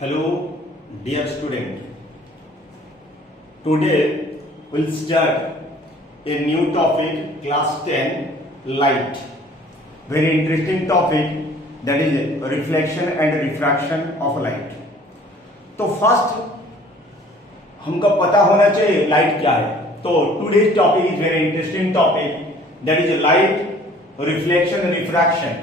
Hello, dear student. Today we'll start a new topic, class 10, light. Very interesting topic, that is reflection and refraction of light. तो first हमको पता होना चाहिए light क्या है. तो today's topic is very interesting topic, that is light, reflection, refraction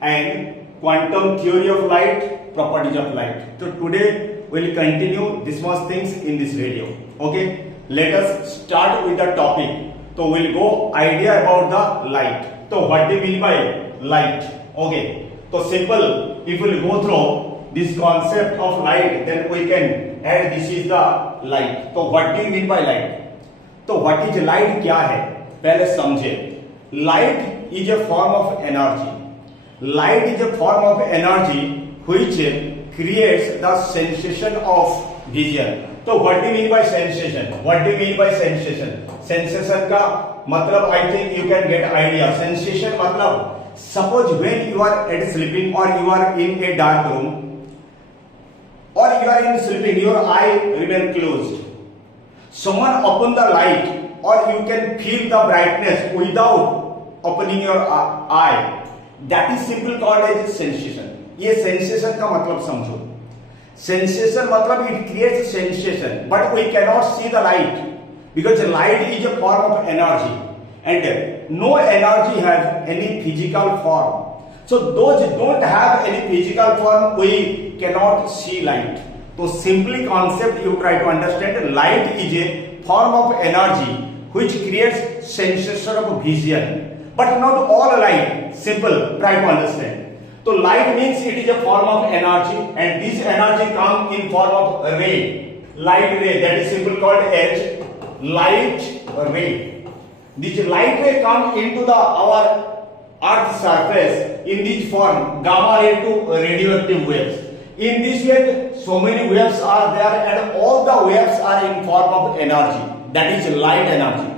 and quantum theory of light, properties of light. So today we'll continue this much things in this video. Okay, let us start with the topic. So we'll go idea about the light. So what do you mean by light? Okay, so simple. If we'll go through this concept of light, then we can add this is the light. So what do you mean by light? तो what is light क्या है पहले समझे. Light is a form of energy. Light is a form of energy which creates the sensation of vision. So what do you mean by sensation? What do you mean by sensation? Sensation का मतलब I think you can get idea. Sensation मतलब suppose when you are at sleeping or you are in a dark room or you are in sleeping, your eye remain closed. Someone open the light or you can feel the brightness without opening your eye. That is simple called as sensation. ये sensation का मतलब समझो. Sensation मतलब it creates sensation, but we cannot see the light because light is a form of energy and no energy has any physical form. So those don't have any physical form, we cannot see light. So simply concept you try to understand, light is a form of energy which creates sensation of vision. But not all light. Simple, try to understand. So light means it is a form of energy and this energy comes in form of ray. Light ray, that is simple called as light ray. This light ray comes into our earth surface in this form, gamma ray to radioactive waves. In this way, so many waves are there and all the waves are in form of energy. That is light energy.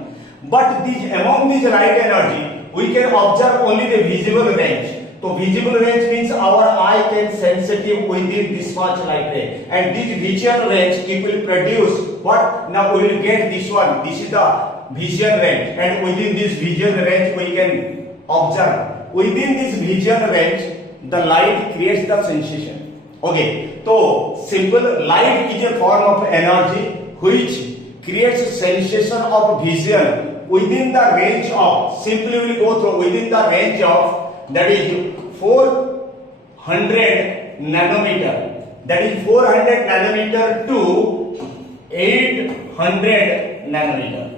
But among this light energy, we can observe only the visible range. So visible range means our eye can sensitive within this much light ray. And this vision range, it will produce what? Now we will get this one. This is the vision range. And within this vision range, we can observe. Within this vision range, the light creates the sensation. Okay. So simple, light is a form of energy which creates sensation of vision within the range of, simply we will go through within the range of, that is 400 nanometer, that is 400 nanometer to 800 nanometer.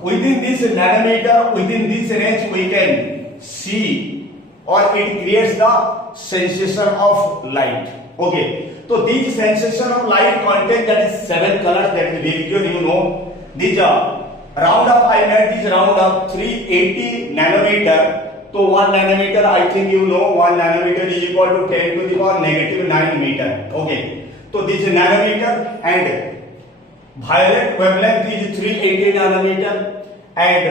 Within this nanometer, within this range we can see or it creates the sensation of light. Okay, so this sensation of light contains that is 7 colors, that is very good, you know. These are round up, I made this round up 380 nanometer. So 1 nanometer, I think you know, 1 nanometer is equal to 10 to the power negative 9 meter. Okay, so this is nanometer and violet wavelength is 380 nanometer and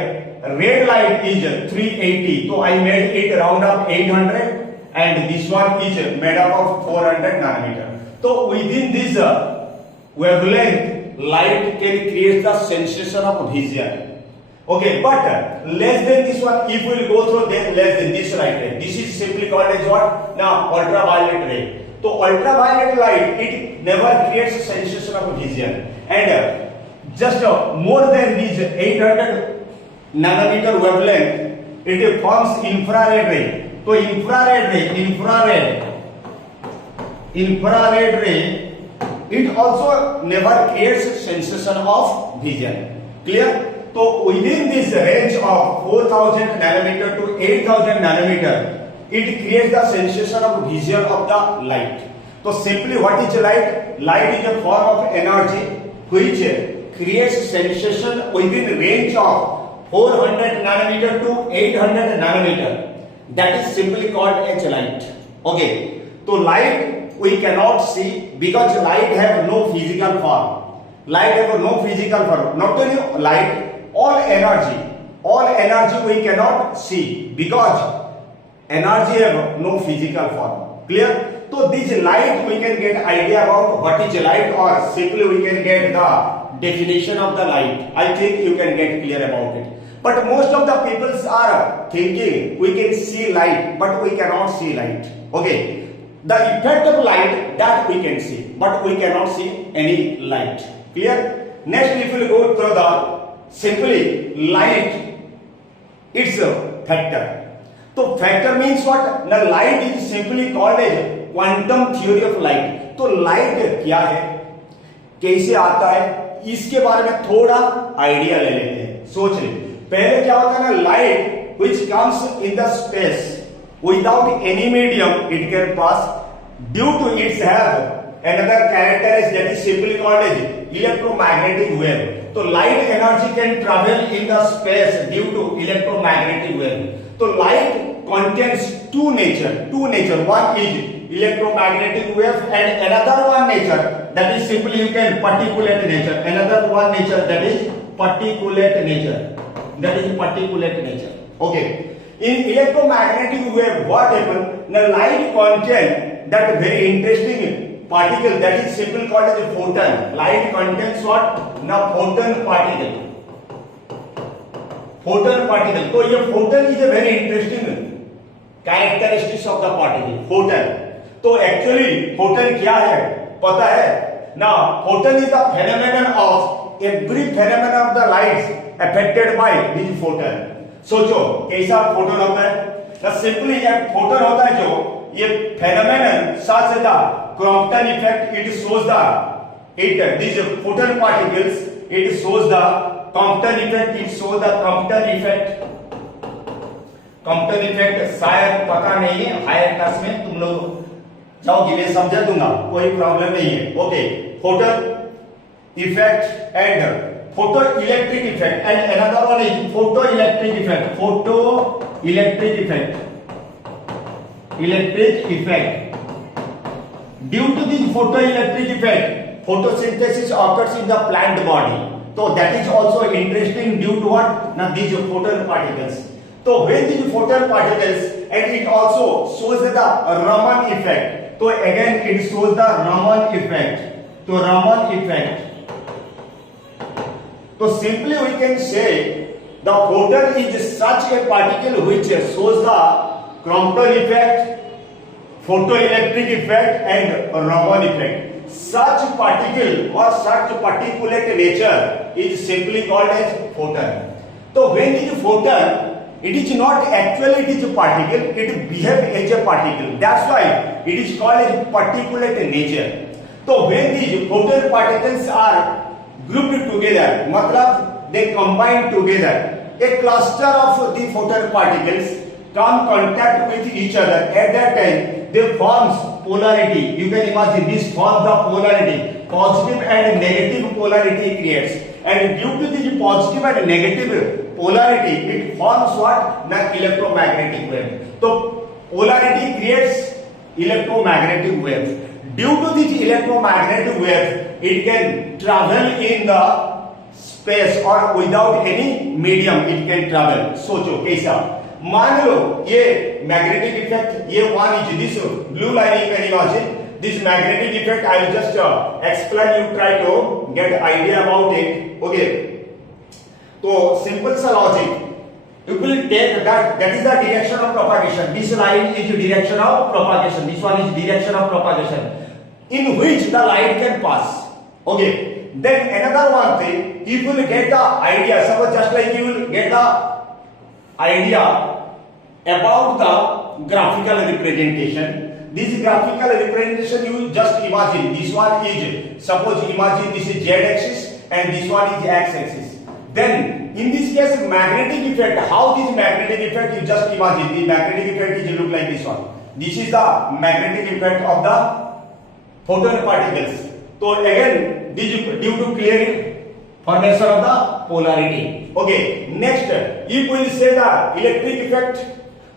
red light is 380. So I made it round up 800 and this one is made up of 400 nanometer. So within this wavelength, light can create the sensation of vision. Okay, but less than this one, if we will go through, then less than this light ray. This is simply called as what? Now, ultraviolet ray. So ultraviolet light, it never creates sensation of vision. And just more than this 800 nanometer wavelength, it forms infrared ray. So infrared ray, it also never creates sensation of vision. Clear? So within this range of 4000 nanometer to 8000 nanometer, it creates the sensation of vision of the light. So simply what is light? Light is a form of energy which creates sensation within range of 400 nanometer to 800 nanometer. That is simply called as light. Okay. So light we cannot see because light have no physical form. Light have no physical form. Not only light, all energy we cannot see because energy have no physical form. Clear? So this light we can get idea about what is light, or simply we can get the definition of the light. I think you can get clear about it. But most of the people are thinking we can see light, but we cannot see light. Okay, the effect of light that we can see, but we cannot see any light. Clear? Next, if we go through the simply light, it's a factor. So factor means what? The light is simply called as quantum theory of light. तो light क्या है, कैसे आता है, इसके बारे में थोड़ा आइडिया ले लेते हैं. सोच ले, पहले क्या होता है ना, light which comes in the space without any medium it can pass due to its have another characteristic that is simply called as electromagnetic wave. So light energy can travel in the space due to electromagnetic wave. So light contains two nature. One is electromagnetic wave and another one nature that is simply you can particulate nature. Another one nature that is particulate nature. Okay. In electromagnetic wave, what happens? The light contains that very interesting particle that is simply called as a photon. Light contains what? Now photon particle. तो ये photon is a very interesting characteristics of the particle. Photon. तो actually photon क्या है? पता है? Now photon is the phenomenon of every phenomenon of the lights affected by this photon. सोचो कैसा photon होता है ना, सिंपली एक फोटोन होता है जो ये phenomenon such as the Compton effect, it shows these photon particles, it shows the Compton effect, Compton effect शायद पता नहीं है, हायर क्लास में तुम लोग जाओगे, मैं समझा दूंगा, कोई प्रॉब्लम नहीं है. Okay, photon effect and photoelectric effect, and another one is photoelectric effect. Due to this photoelectric effect, photosynthesis occurs in the plant body. So that is also interesting due to what? Now these photon particles. So when these photon particles, and it also shows the Raman effect. So again it shows the Raman effect. So simply we can say the photon is such a particle which shows the Compton effect, photoelectric effect and Raman effect. Such particle or such particulate nature is simply called as photon. So when it is photon, it is not actually it is a particle, it behaves as a particle. That's why it is called as particulate nature. So when these photon particles are grouped together, मतलब they combine together, a cluster of the photon particles come contact with each other. At that time they forms polarity. You can imagine this forms the polarity, positive and negative polarity creates, and due to this positive and negative polarity it forms what? The electromagnetic wave. So polarity creates electromagnetic wave. Due to this electromagnetic wave, it can travel in the space or without any medium it can travel. सोचो कैसा, मान लो ये magnetic effect, ये one is this blue line you can imagine. This magnetic effect I will just explain, you try to get idea about it. Okay, तो simple सा logic. You will take that is the direction of propagation. This line is direction of propagation. This one is direction of propagation in which the light can pass. Okay. Then another one thing, you will get the idea. Suppose just like you will get the idea about the graphical representation. This graphical representation you just imagine. This one is, suppose imagine this is z-axis and this one is x-axis. Then in this case magnetic effect, how this magnetic effect you just imagine, the magnetic effect is look like this one. This is the magnetic effect of the photon particles. So again this is due to clear formation of the polarity. Okay, next if we say the electric effect,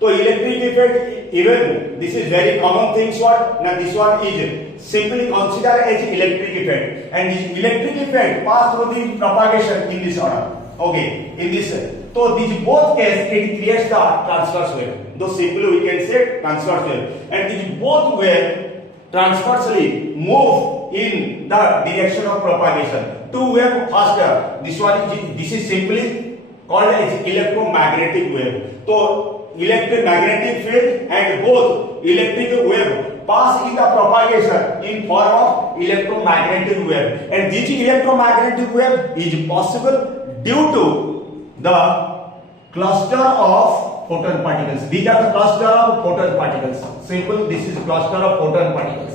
so electric effect, even this is very common things what. Now this one is simply considered as electric effect, and this electric effect pass through the propagation in this order. Okay, in this, so this both case it creates the transverse wave. Though simply we can say transverse wave, and this both wave transversely move in the direction of propagation. Two wave faster. This is simply called as electromagnetic wave. So electromagnetic field and both electric wave pass in the propagation in form of electromagnetic wave, and this electromagnetic wave is possible due to the cluster of photon particles. These are the cluster of photon particles. Simple, this is cluster of photon particles.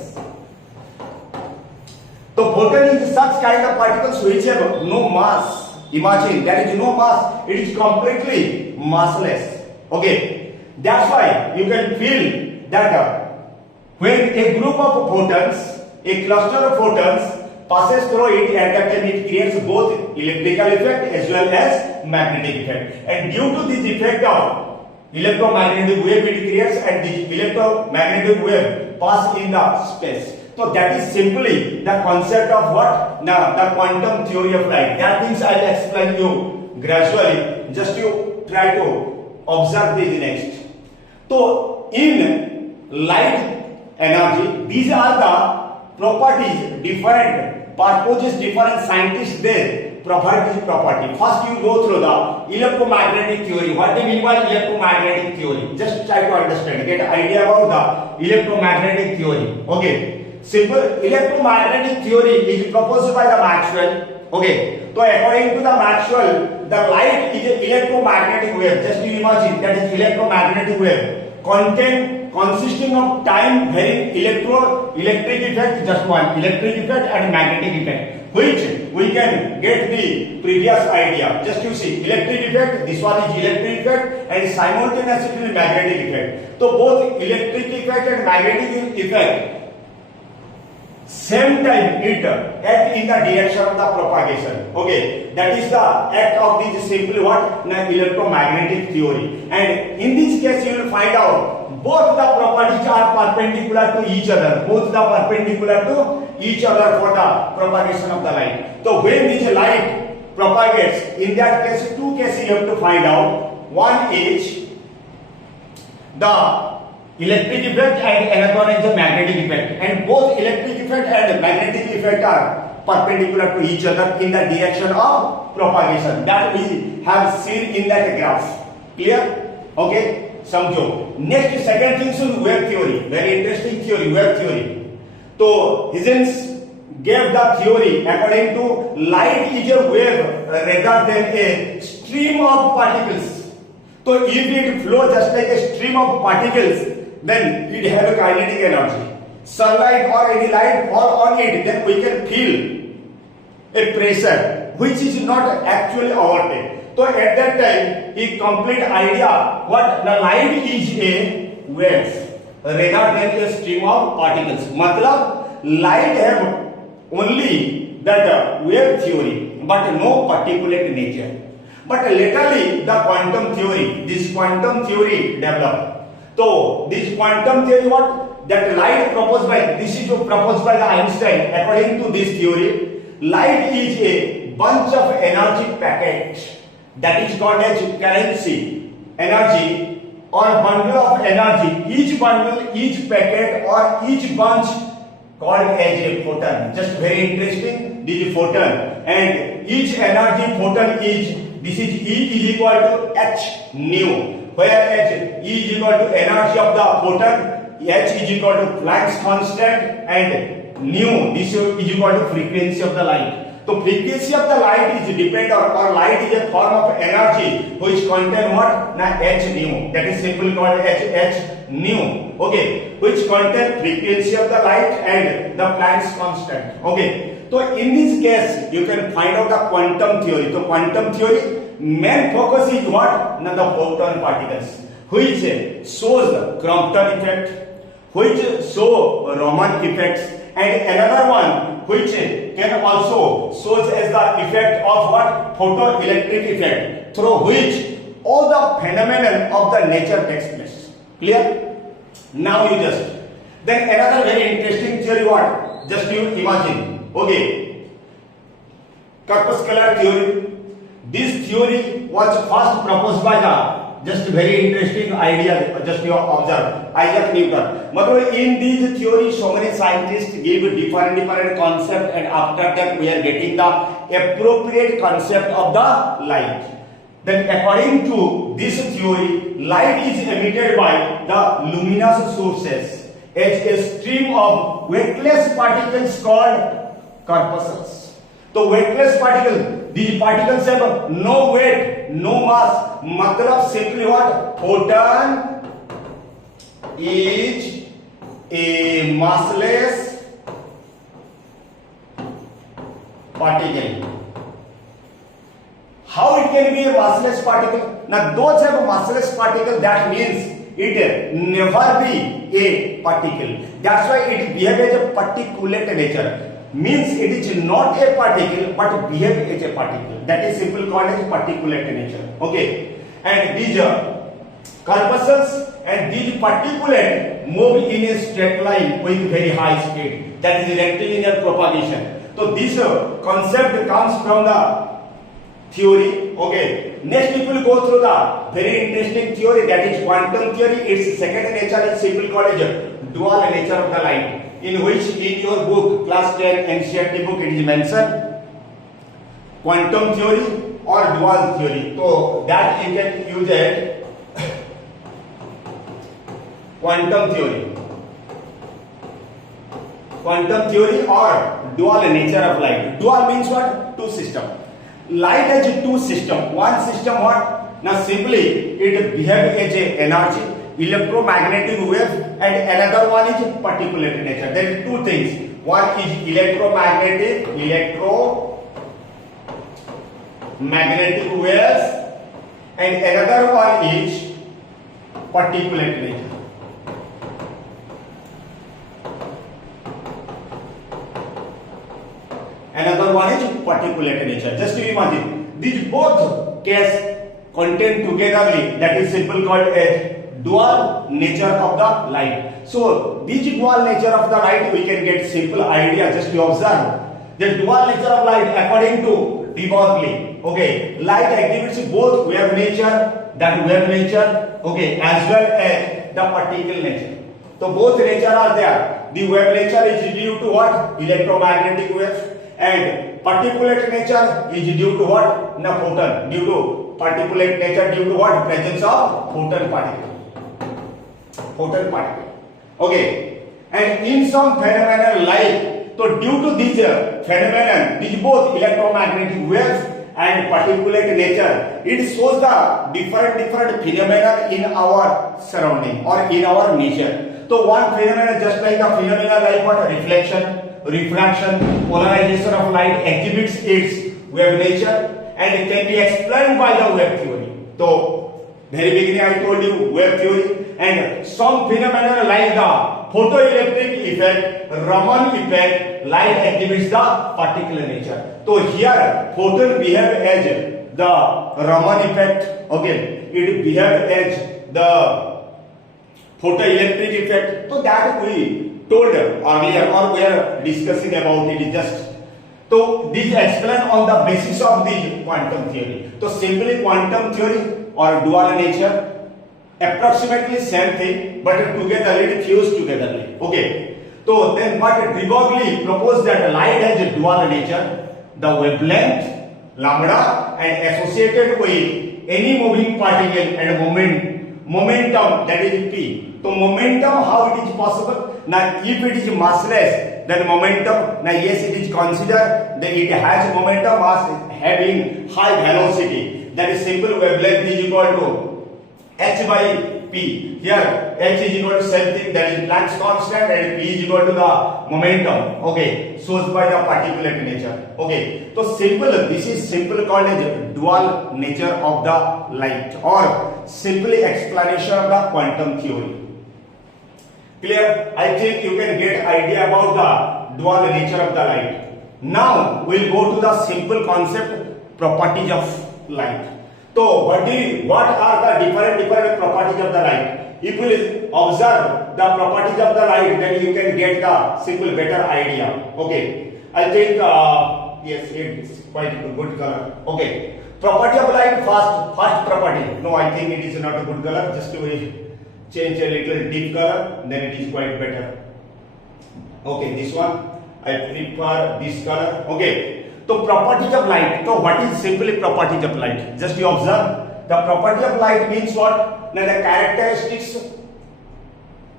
So photon is such kind of particles which have no mass. Imagine there is no mass, it is completely massless. Okay, that's why you can feel that when a group of photons, a cluster of photons passes through it, at that time it creates both electrical effect as well as magnetic effect. And due to this effect of electromagnetic wave it creates, and this electromagnetic wave pass in the space. So that is simply the concept of what? Now the quantum theory of light. That means I will explain you gradually. Just you try to observe this next. So in light energy, these are the properties different purposes, different scientists they provide this property. First you go through the electromagnetic theory. What do you mean by electromagnetic theory? Just try to understand, get an idea about the electromagnetic theory. Okay. Simple, electromagnetic theory is proposed by the Maxwell. Okay, so according to the Maxwell, the light is an electromagnetic wave. Just you imagine that is electromagnetic wave consisting of time varying electric effect, just one electric effect and magnetic effect, which we can get the previous idea. Just you see electric effect, this one is electric effect and simultaneously magnetic effect. So both electric effect and magnetic effect same time it act in the direction of the propagation. Okay, that is the act of this simply what? Electromagnetic theory. And in this case you will find out both the properties are perpendicular to each other. Both the perpendicular to each other for the propagation of the light. So when this light propagates, in that case two cases you have to find out. One is the electric effect and another one is the magnetic effect, and both electric effect and magnetic effect are perpendicular to each other in the direction of propagation. That we have seen in that graph. Clear? Okay, समझो. Next second thing is wave theory. Very interesting theory, wave theory. So Huygens gave the theory according to light is a wave rather than a stream of particles. So if it flows just like a stream of particles, then it have a kinetic energy. Sunlight or any light fall on it, then we can feel a pressure which is not actually overtaken. So at that time, he complete idea what the light is a wave rather than a stream of particles. मतलब light have only that wave theory, but no particulate nature. But latterly, the quantum theory, this quantum theory developed. So this quantum theory, what? That light proposed by, this is proposed by the Einstein. According to this theory, light is a bunch of energy packets that is called as currency, energy or bundle of energy. Each bundle, each packet or each bunch called as a photon. Just very interesting, this is photon. And each energy photon is, this is E is equal to h nu. Whereas E is equal to energy of the photon, h is equal to Planck's constant, and nu, this is equal to frequency of the light. So frequency of the light is depend on light is a form of energy which contain what? H nu. That is simply called h nu. Okay, which contain frequency of the light and the Planck's constant. Okay. So in this case, you can find out the quantum theory. So quantum theory main focus is what? The photon particles, which shows the Crompton effect, which show Raman effects, and another one which can also shows as the effect of what? Photoelectric effect, through which all the phenomenon of the nature takes place. Clear? Now you just, then another very interesting theory, what? Just you imagine. Okay, corpuscular theory. This theory was first proposed by the just very interesting idea. Just you observe Isaac Newton. मतलब in these theories, so many scientists give different concept, and after that we are getting the appropriate concept of the light. Then according to this theory, light is emitted by the luminous sources as a stream of weightless particles called corpuscles. तो weightless particle, these particles have no weight, no mass. मतलब simply what? Photon is a massless particle. How it can be a massless particle? Now those have a massless particle, that means it never be a particle. That's why it behave as a particulate nature. Means it is not a particle but behave as a particle. That is simply called as particulate nature. Okay. And these corpuscles and these particulate move in a straight line with very high speed. That is rectilinear propagation. So this concept comes from the theory. Okay. Next we will go through the very interesting theory, that is quantum theory. Its second nature is simply called as dual nature of the light, in which in your book class 10 NCERT book it is mentioned quantum theory or dual theory. So that you can use it quantum theory or dual nature of light. Dual means what? Two system. Light has two system. One system what? Now simply it behave as a energy, electromagnetic wave, and another one is particulate nature. There are two things. One is electromagnetic waves, and another one is particulate nature. Another one is particulate nature. Just imagine these both cases contain togetherly, that is simple called a dual nature of the light. So this dual nature of the light we can get simple idea. Just to observe the dual nature of light according to de Broglie. Okay, light exhibits both wave nature, okay, as well as the particle nature. So both nature are there. The wave nature is due to what? Electromagnetic wave. And particulate nature is due to what? No, photon. Due to particulate nature due to what? Presence of photon particle. Okay. And in some phenomena like, so due to this phenomenon, these both electromagnetic waves and particulate nature, it shows the different phenomena in our surrounding or in our nature. So one phenomenon just like the phenomena like what? Reflection, refraction, polarization of light exhibits its wave nature, and it can be explained by the wave theory. So very beginning I told you wave theory, and some phenomena like the photoelectric effect, Raman effect, light exhibits the particular nature. So here photon behave as the Raman effect. Okay, it behave as the photoelectric effect. So that we told earlier or we are discussing about it just. So this explained on the basis of the quantum theory. So simply quantum theory or dual nature, approximately same thing but together fused togetherly. Okay. So then what de Broglie proposed that light has a dual nature, the wavelength lambda and associated with any moving particle and momentum, that is p. So momentum, how it is possible? Now if it is massless, then momentum, now yes it is considered that it has momentum as having high velocity. That is simple wavelength is equal to h by p. Here h is equal to same thing, that is Planck's constant, and p is equal to the momentum. Okay, shows by the particulate nature. Okay, so simple, this is simple called as dual nature of the light or simply explanation of the quantum theory. Clear? I think you can get idea about the dual nature of the light. Now we'll go to the simple concept, properties of light. So what are the different properties of the light? If you will observe the properties of the light, then you can get the simple better idea. Okay, I think yes, it's quite a good color. Okay, Property of light, first property. No, I think it is not a good color. Just to change a little deep color, then it is quite better. Okay, this one I prefer this color. Okay, so properties of light. So what is simply properties of light? Just you observe. The property of light means what? Now the characteristics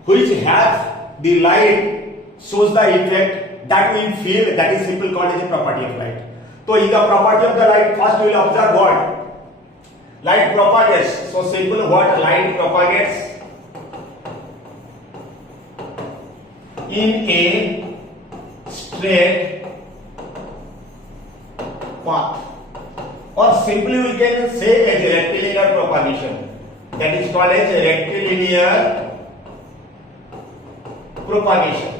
which have the light shows the effect that we feel, that is simply called as a property of light. So in the property of the light, first we will observe what? Light propagates. So simple what? Light propagates in a straight path, or simply we can say as a rectilinear propagation. That is called as a rectilinear propagation.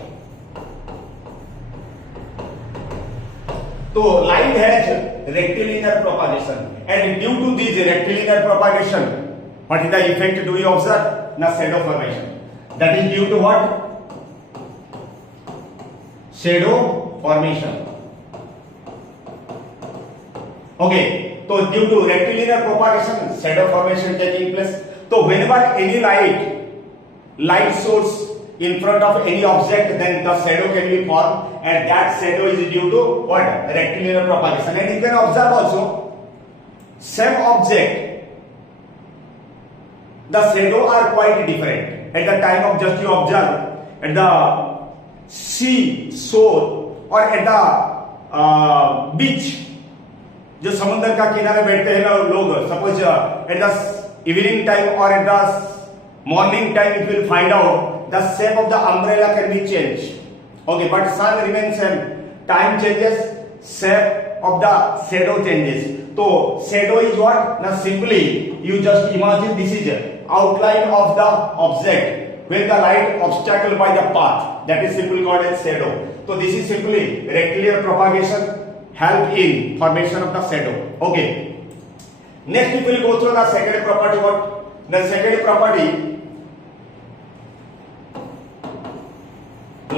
So light has rectilinear propagation, and due to this rectilinear propagation, what is the effect do we observe? Now shadow formation. That is due to what? Shadow formation. Okay, so due to rectilinear propagation, shadow formation taking place. So whenever any light source in front of any object, then the shadow can be formed, and that shadow is due to what? Rectilinear propagation. And you can observe also, same object, the shadow are quite different. At the time of just you observe, at the sea shore or at the beach, जो समुद्र का किनारे बैठते हैं ना लोग, suppose at the evening time और at the morning time it will find out the shape of the umbrella can be change. Okay, but sun remain same. Time changes, shape of the shadow changes. तो shadow is what? ना simply you just imagine this is outline of the object when the light obstacle by the path, that is simply called as shadow. So this is simply rectilinear propagation help in formation of the shadow. Okay, next we will go through the second property. What? The second property,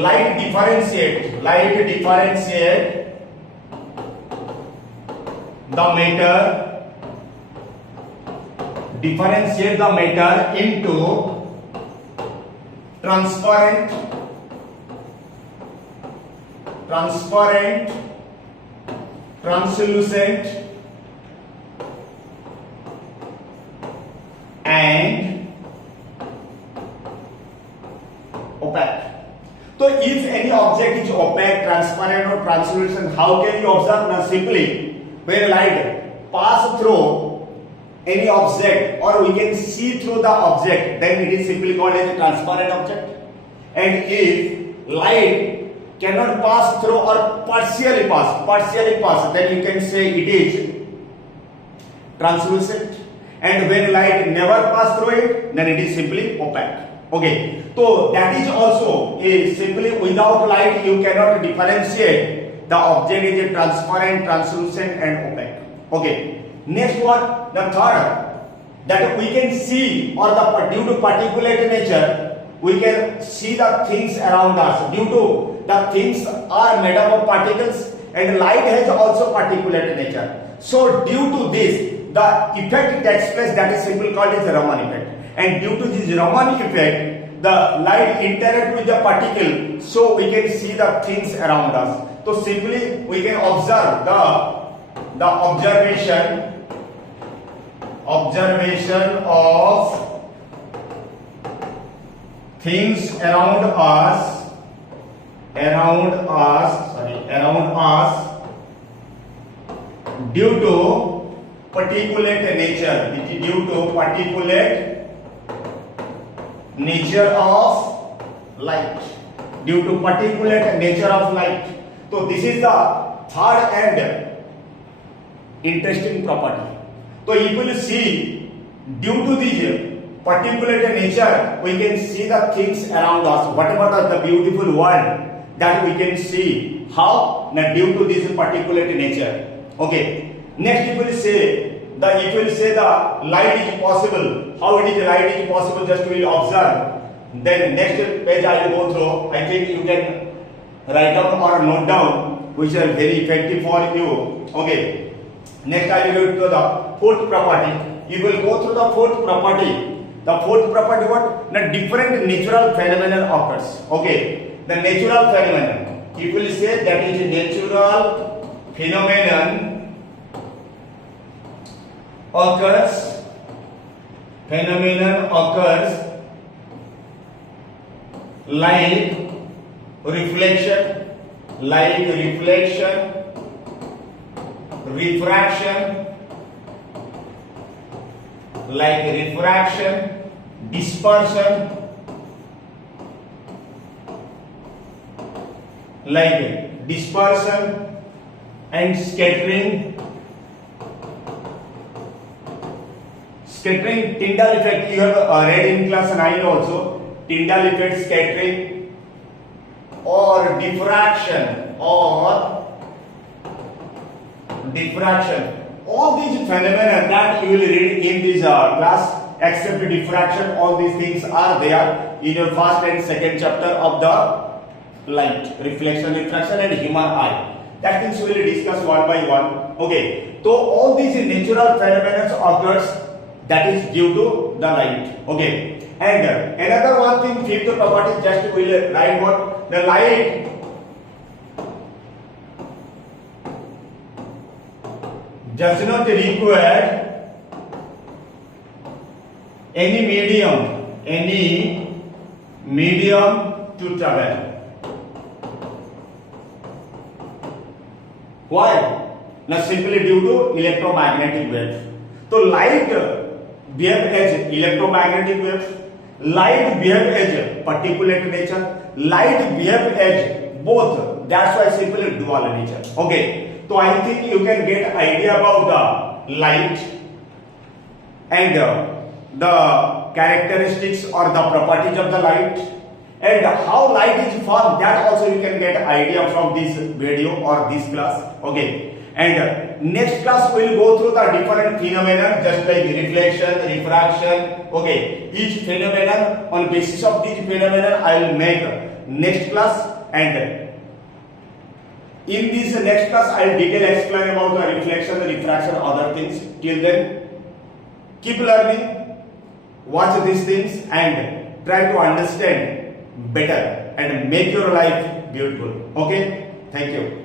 light differentiate the matter into transparent, translucent and opaque. So if any object is opaque, transparent or translucent, how can you observe? Now simply when light pass through any object, or we can see through the object, then it is simply called as a transparent object. And if light cannot pass through or partially pass, then you can say it is translucent. And when light never pass through it, then it is simply opaque. Okay, so that is also a simply without light you cannot differentiate the object is a transparent, translucent and opaque. Okay. Next one, the third, that we can see, or the due to particulate nature, we can see the things around us. Due to the things are made up of particles, and light has also particulate nature. So due to this, the effect takes place that is simply called as Raman effect. And due to this Raman effect, the light interact with the particle, so we can see the things around us. So simply we can observe the observation of things around us due to particulate nature. It is due to particulate nature of light. Due to particulate nature of light. So this is the third and interesting property. So if we see, due to this particulate nature, we can see the things around us. Whatever the beautiful world that we can see. How? Now due to this particulate nature. Okay. Next, if we say the light is possible. How it is light is possible? Just we will observe. Then next page I will go through. I think you can write down or note down, which are very effective for you. Okay. Next I will go to the fourth property. You will go through the fourth property. The fourth property what? The different natural phenomenon occurs. Okay. The natural phenomenon. You will say that is natural phenomenon occurs. Phenomenon occurs like reflection, refraction, like refraction, dispersion, like dispersion and scattering. Scattering, Tyndall effect, you have read in class 9 also. Tyndall effect, scattering, or diffraction, all these phenomena that you will read in this class, except diffraction, all these things are there in your first and second chapter of the light, reflection, refraction and human eye. That things we will discuss one by one. Okay, so all these natural phenomena occurs that is due to the light. Okay, and another one thing, fifth property, just we will write what the light does not require any medium to travel. Why? Now simply due to electromagnetic waves. So light behave as electromagnetic waves, light behave as particulate nature, light behave as both. That's why simply dual nature. Okay. So I think you can get idea about the light and the characteristics or the properties of the light and how light is formed. That also you can get idea from this video or this class. Okay. And next class we will go through the different phenomena, just like reflection, refraction. Okay. Each phenomenon, on basis of these phenomena I will make next class, and in this next class, I will detail explain about the reflection, the refraction, other things. Till then, keep learning, watch these things and try to understand better and make your life beautiful. Okay? Thank you.